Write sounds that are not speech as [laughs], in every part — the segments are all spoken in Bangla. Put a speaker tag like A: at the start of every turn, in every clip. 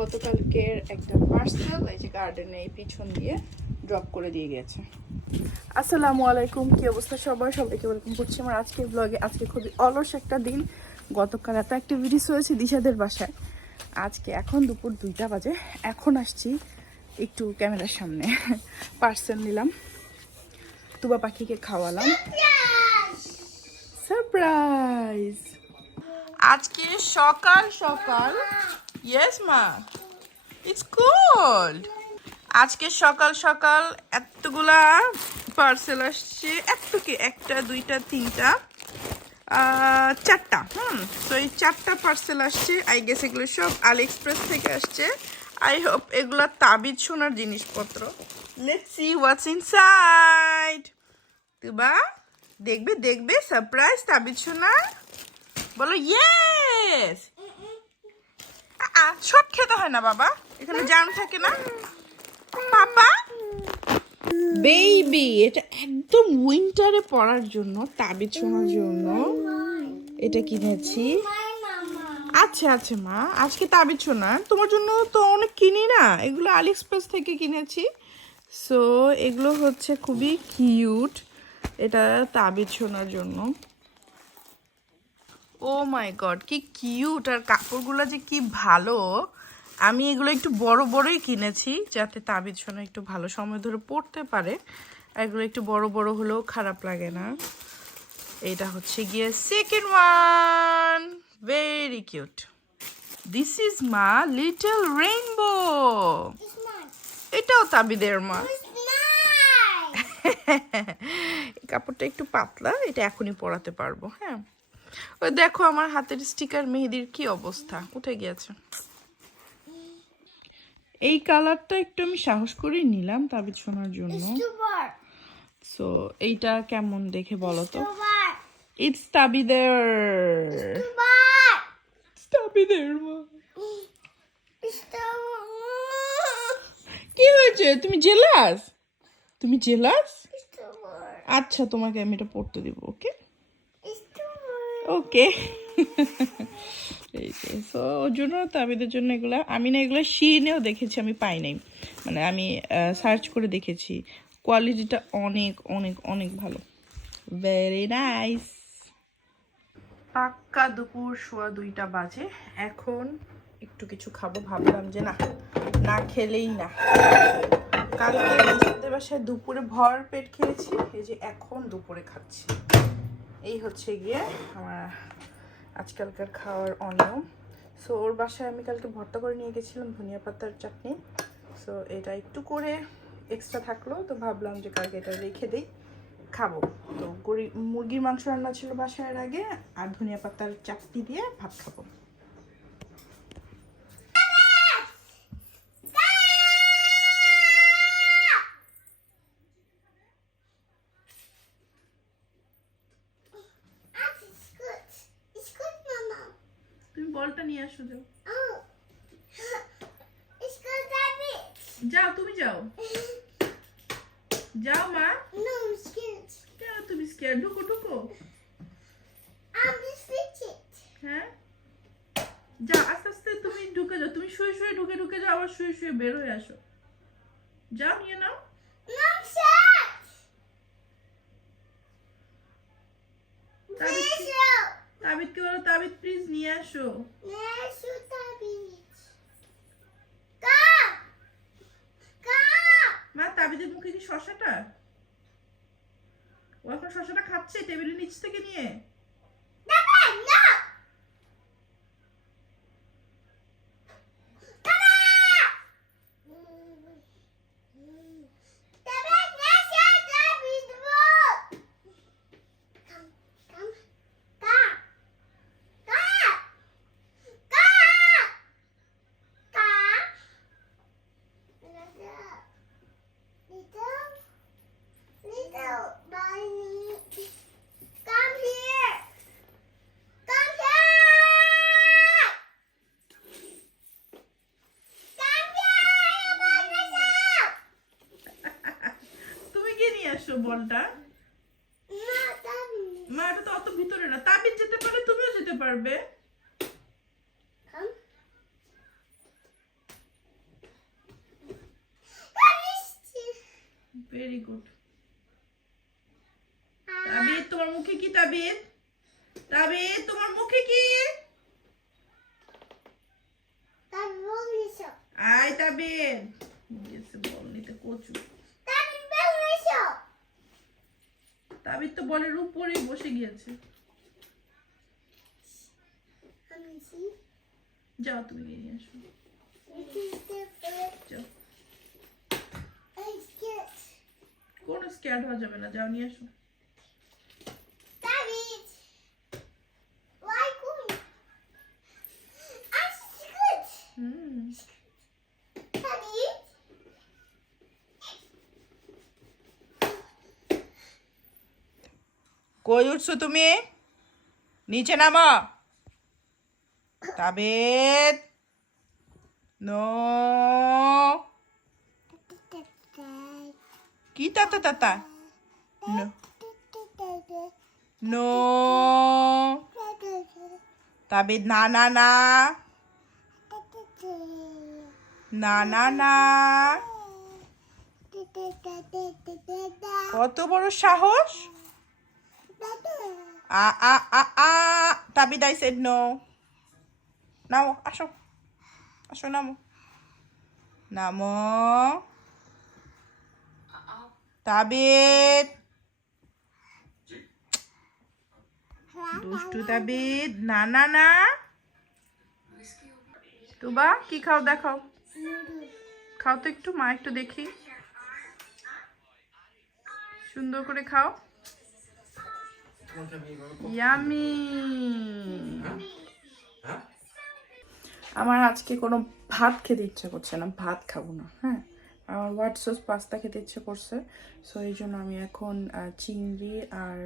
A: গতকালকের একটা পার্সেল এই যে গার্ডেনে এই পিছন দিয়ে ড্রপ করে দিয়ে গেছে। আসসালামু আলাইকুম কি অবস্থা সবাই সবাইকে ওয়েলকাম করছি আমার আজকের ব্লগে আজকে খুবই অলস একটা দিন। গতকাল এত অ্যাক্টিভিটিস হয়েছে দিশাদের বাসায়। আজকে এখন দুপুর দুইটা বাজে। এখন আসছি একটু ক্যামেরার সামনে। পার্সেল নিলাম। তুবা পাখিকে খাওয়ালাম। সারপ্রাইজ আজকে সকাল সকাল ইয়েস মা ইটস কোল্ড আজকে সকাল সকাল এতগুলা পার্সেল আসছে, এত কি? একটা, দুইটা, তিনটা চারটা, হুম? তো এই চারটা পার্সেল আসছে। আই গেস এগুলো সব আলি এক্সপ্রেস থেকে আসছে। আই হোপ এগুলো তাবিজ শোনার জিনিসপত্র। Let's see what's inside Tuba, দেখবে দেখবে সারপ্রাইজ তাবিজ শোনা বলো ইয়েস সব খেতে হয় না, বাবা। এখানে জাম থাকে না। পাপা? বেবি, এটা একদম উইন্টারে পরার জন্য, তাবিজ শোনার জন্য। এটা কিনেছি। আচ্ছা আচ্ছা মা। আজকে তাবিজ শোনা। তোমার জন্য তো অনেক কিনি না। এগুলো আলি এক্সপ্রেস থেকে কিনেছি। সো এগুলো হচ্ছে খুবই কিউট এটা তাবিজ শোনার জন্য। ও মাই গড কি কিউট আর কাপড়গুলো যে কি ভালো! আমি এগুলো একটু বড় বড়ই কিনেছি যাতে তাবিজ সোনা একটু ভালো সময় ধরে পড়তে পারে। এগুলো একটু বড় বড় হলেও খারাপ লাগে না। এটা হচ্ছে গিয়ে second one very cute this is my little rainbow এটাও তাবিদের মা। [laughs] কাপড়টা একটু পাতলা এটা এখনই পরাতে পারব হ্যাঁ। ওই দেখো আমার হাতের স্টিকার মেহেদির কি অবস্থা। উঠে গিয়েছে। এই কালারটা একটু আমি সাহস করেই নিলাম তাবিজ শোনার জন্য। সো এইটা কেমন দেখে বলো তো? ইটস তাবিদের। তাবিদের কি হয়েছে? তুমি জেলাস তুমি জেলাস আচ্ছা তোমাকে আমি এটা পড়তে দিব ওকে ওকে। এই সো ওর জন্য তাবিদের জন্য এগুলো। আমি না এগুলো শিনেও দেখেছি আমি পাই নাই। মানে আমি সার্চ করে দেখেছি। কোয়ালিটিটা অনেক অনেক অনেক ভালো। ভেরি নাইস পাক্কা দুপুর সোয়া দুইটা বাজে। এখন একটু কিছু খাব ভাবলাম যে না না খেলেই না। কালকে বাসায় দুপুরে ভর পেট খেয়েছি এই যে এখন দুপুরে খাচ্ছি। এই হচ্ছে গিয়ে আমার আজকালকার খাওয়ার অনিয়ম। সো ওর বাসায় আমি কালকে ভর্তা করে নিয়ে গেছিলাম ধনিয়া পাতার চাটনি। সো এটা একটু করে এক্সট্রা থাকল, তো ভাবলাম যে কালকে এটা রেখে দিই, খাব। তো গরি, মুরগির মাংস রান্না ছিল বাসায় আগে, আর ধনিয়া পাতার চাটনি দিয়ে ভাত খাব। নিয়ে আসো যাও যাও তুমি যাও। যাও মা। কেন তুমি স্কেয়ার ঢুকো ঢুকো। হ্যাঁ? যাও আস্তে আস্তে তুমি ঢুকে যাও। তুমি শুয়ে শুয়ে ঢুকে ঢুকে যাও আবার শুয়ে শুয়ে বের হয়ে আসো। যাও নিয়ে নাও তাবিদ তাবিদকে প্লিজ নিয়ে আসো মা তাবিদের মুখে কি শশাটা? ও এখন শশাটা খাচ্ছে টেবিলের নিচ থেকে নিয়ে। আসো বলটা। মা এটা তো অত ভিতরে না। তাবিজ যেতে পারে তুমিও যেতে পারবে। ভেরি গুড তোমার মুখে কি তাবিদ তাবিদ তোমার মুখে কি? আয় তাবিদ বল নিতে কচু। তাবিদ তো বলের উপরেই বসে গিয়েছে. যাও তুমি গিয়ে নিয়ে আসো. কোনো স্ক্যাড হওয়া যাবে না যাও নিয়ে আসো কই উঠছো তুমি? নিচে নামো। তাবেদ। নো। কি তাতা তাতা? নো। নো। তাবেদ, না না না। না না না। কত বড় সাহস? আ আ আ আ তাবিদ আই সেড নো নামো আসো আসো নামো নামো তাবিদ দুষ্টু তাবিদ না না না তুবা কি খাও, দেখাও। খাও তো একটু, মা একটু দেখি। সুন্দর করে খাও। ইয়ামি আমার আজকে কোনো ভাত খেতে ইচ্ছে করছে না, ভাত খাব না হ্যাঁ? আমার হোয়াইট সস পাস্তা খেতে ইচ্ছে করছে সো এই জন্য আমি এখন চিংড়ি আর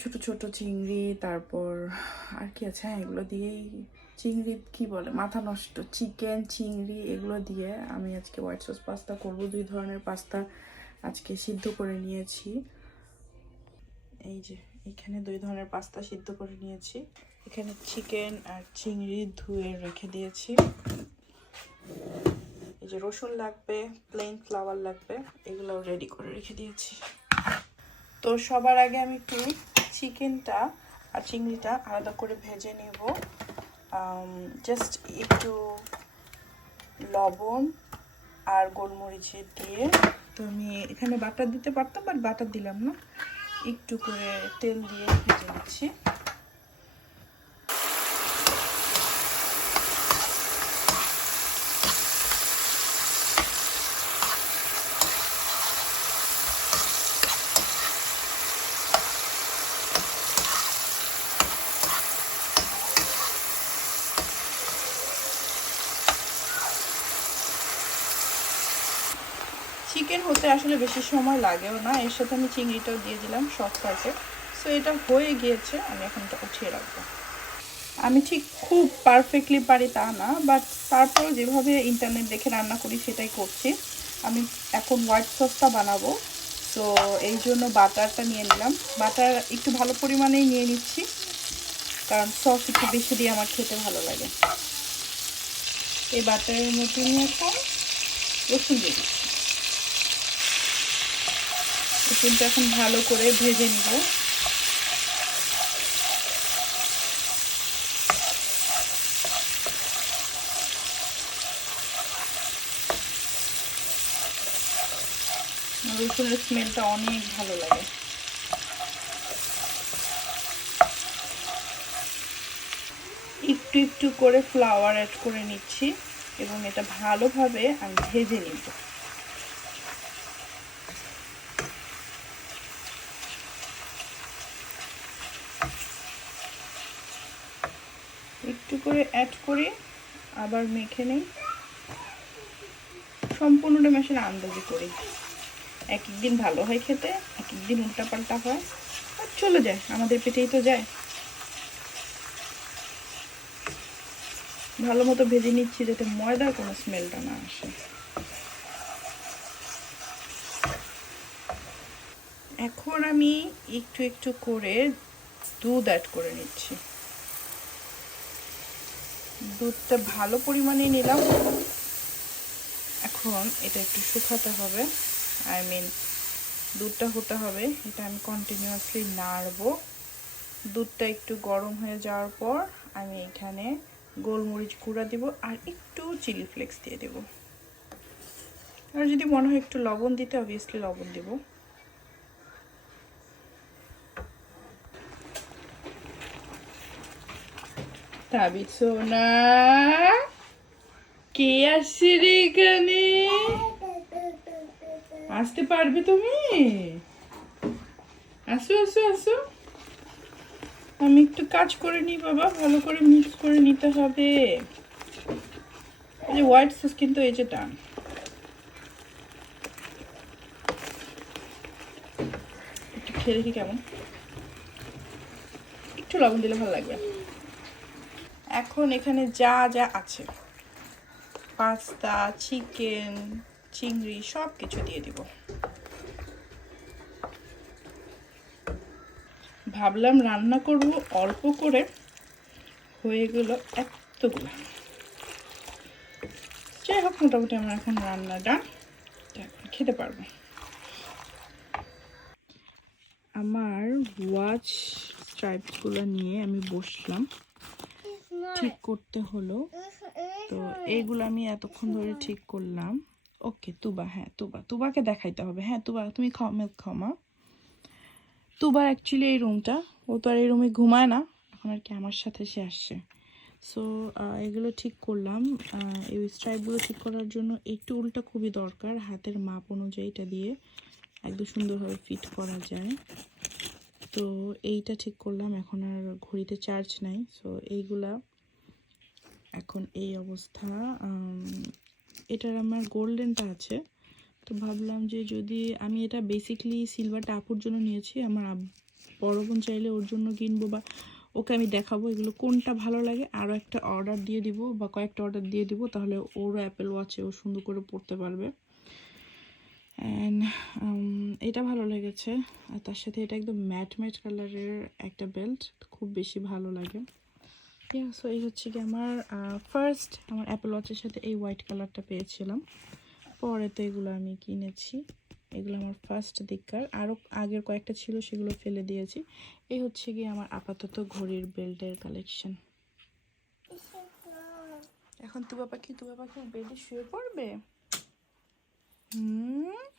A: ছোট ছোট চিংড়ি, তারপর আর কি আছে হ্যাঁ এগুলো দিয়েই চিংড়ি কি বলে, মাথা নষ্ট, চিকেন, চিংড়ি, এগুলো দিয়ে আমি আজকে হোয়াইট সস পাস্তা করব। দুই ধরনের পাস্তা আজকে সিদ্ধ করে নিয়েছি। এই যে, এখানে দুই ধরনের পাস্তা সিদ্ধ করে নিয়েছি। এখানে চিকেন আর চিংড়ি ধুয়ে রেখে দিয়েছি। এই যে রসুন লাগবে প্লেন ফ্লাওয়ার লাগবে এগুলো রেডি করে রেখে দিয়েছি। তো সবার আগে আমি একটু চিকেনটা আর চিংড়িটা আলাদা করে ভেজে নেব। জাস্ট একটু লবণ আর গোলমরিচের দিয়ে। তো আমি এখানে বাটার দিতে পারতাম বাট বাটার দিলাম না। একটু করে তেল দিয়ে ভেজে নিচ্ছি চিকেন হতে আসলে বেশি সময় লাগেও না, এর সাথে আমি চিংড়িটাও দিয়ে দিলাম সস পাকে সো এটা হয়ে গিয়েছে, আমি এখন এটা উঠিয়ে রাখব। আমি ঠিক খুব পারফেক্টলি পারি তা না বাট তারপর যেভাবে ইন্টারনেট দেখে রান্না করি সেটাই করছি। আমি এখন হোয়াইট সসটা বানাবো। তো এই জন্য বাটারটা নিয়ে নিলাম। বাটার একটু ভালো পরিমাণেই নিয়ে নিচ্ছি, কারণ সস একটু বেশি দিয়ে আমার খেতে ভালো লাগে। এই বাটারের মধ্যে নিয়ে এখন রসুন দিয়ে রসুনটা এখন ভালো করে ভেজে নিব। রসুনের স্মেলটা অনেক ভালো লাগে। একটু একটু করে ফ্লাওয়ার অ্যাড করে নিচ্ছি এবং এটা ভালোভাবে আমি ভেজে নিব একটু করে অ্যাড করে। আবার মেখে নেই। সম্পূর্ণটা মেশানো আন্দাজি করি। এক এক দিন ভালো হয় খেতে, এক এক দিন উল্টাপাল্টা হয়। আর চলে যায়, আমাদের পেটেই তো যায়। ভালো মতো ভেজে নিচ্ছি যাতে ময়দার কোনো স্মেলটা না আসে। এখন আমি একটু একটু করে দুধ অ্যাড করে নিচ্ছি। দুধটা ভালো পরিমাণে নিলাম। এখন এটা একটু শুকাতে হবে। আই মিন দুধটা হতে হবে। এটা আমি কন্টিনিউয়াসলি নাড়বো। দুধটা একটু গরম হয়ে যাওয়ার পর আমি এখানে গোলমরিচ গুঁড়া দিব আর একটু চিলি ফ্লেক্স দিয়ে দেব। আর যদি মনে হয় একটু লবণ দিতে অবভিয়াসলি লবণ দেব। তাবি সোনা কে আসছে রে এখানে? আসতে পারবে তুমি? আসো আসো আসো। আমি একটু কাজ করে নিই বাবা, ভালো করে মিক্স করে নিতে হবে। এই যে হোয়াইট সস কিন্তু এই যে টান। একটু খেয়ে দেখি কেমন। একটু লবণ দিলে ভালো লাগবে। এখন এখানে যা যা আছে। পাস্তা, চিকেন, চিংড়ি সব কিছু দিয়ে দিব। ভাবলাম রান্না করব অল্প করে। হয়ে গেল এতগুলো। যাই হোক, মোটামুটি আমার এখন রান্নাটা খেতে পারব। আমার ওয়াচ স্ট্রাইপসগুলো নিয়ে আমি বসলাম। ঠিক করতে হলো। তো এইগুলো আমি এতক্ষণ ধরে ঠিক করলাম। ওকে, তুবা হ্যাঁ তুবা। তুবাকে দেখাইতে হবে। হ্যাঁ তুবা, তুমি খাও মিল্ক খাও, মা। তুবার অ্যাকচুয়ালি এই রুমটা ও তো আর এই রুমে ঘুমায় না। এখন আর কি আমার সাথে সে আসছে। সো এগুলো ঠিক করলাম। এই স্ট্রাইপগুলো ঠিক করার জন্য এই টুলটা খুবই দরকার, হাতের মাপ অনুযায়ী এটা দিয়ে একদম সুন্দরভাবে ফিট করা যায়। তো এইটা ঠিক করলাম, এখন আর ঘড়িতে চার্জ নাই। সো এইগুলা এখন এই অবস্থা। এটার আমার গোল্ডেনটা আছে। তো ভাবলাম যে যদি আমি এটা বেসিকলি সিলভারটা আপুর জন্য নিয়েছি, আমার বড় বোন চাইলে ওর জন্য কিনবো বা ওকে আমি দেখাবো এগুলো কোনটা ভালো লাগে। আরও একটা অর্ডার দিয়ে দিব বা কয়েকটা অর্ডার দিয়ে দিব, তাহলে ওরও অ্যাপেল ওয়াচে ও সুন্দর করে পড়তে পারবে। অ্যান্ড এটা ভালো লেগেছে। আর তার সাথে এটা একদম ম্যাট ম্যাট কালারের একটা বেল্ট খুব বেশি ভালো লাগে। ইয়া সো এই হচ্ছে কি আমার ফার্স্ট আমার অ্যাপেল ওয়াচের সাথে এই হোয়াইট কালারটা পেয়েছিলাম। পরে তো এগুলো আমি কিনেছি। এগুলো আমার ফার্স্ট দিককার। আরও আগের কয়েকটা ছিল, সেগুলো ফেলে দিয়েছি। এই হচ্ছে কি আমার আপাতত ঘড়ির বেল্টের কালেকশন এখন তু বাবা কি তু বাবা কি বেডে শুয়ে পড়বে? হুম?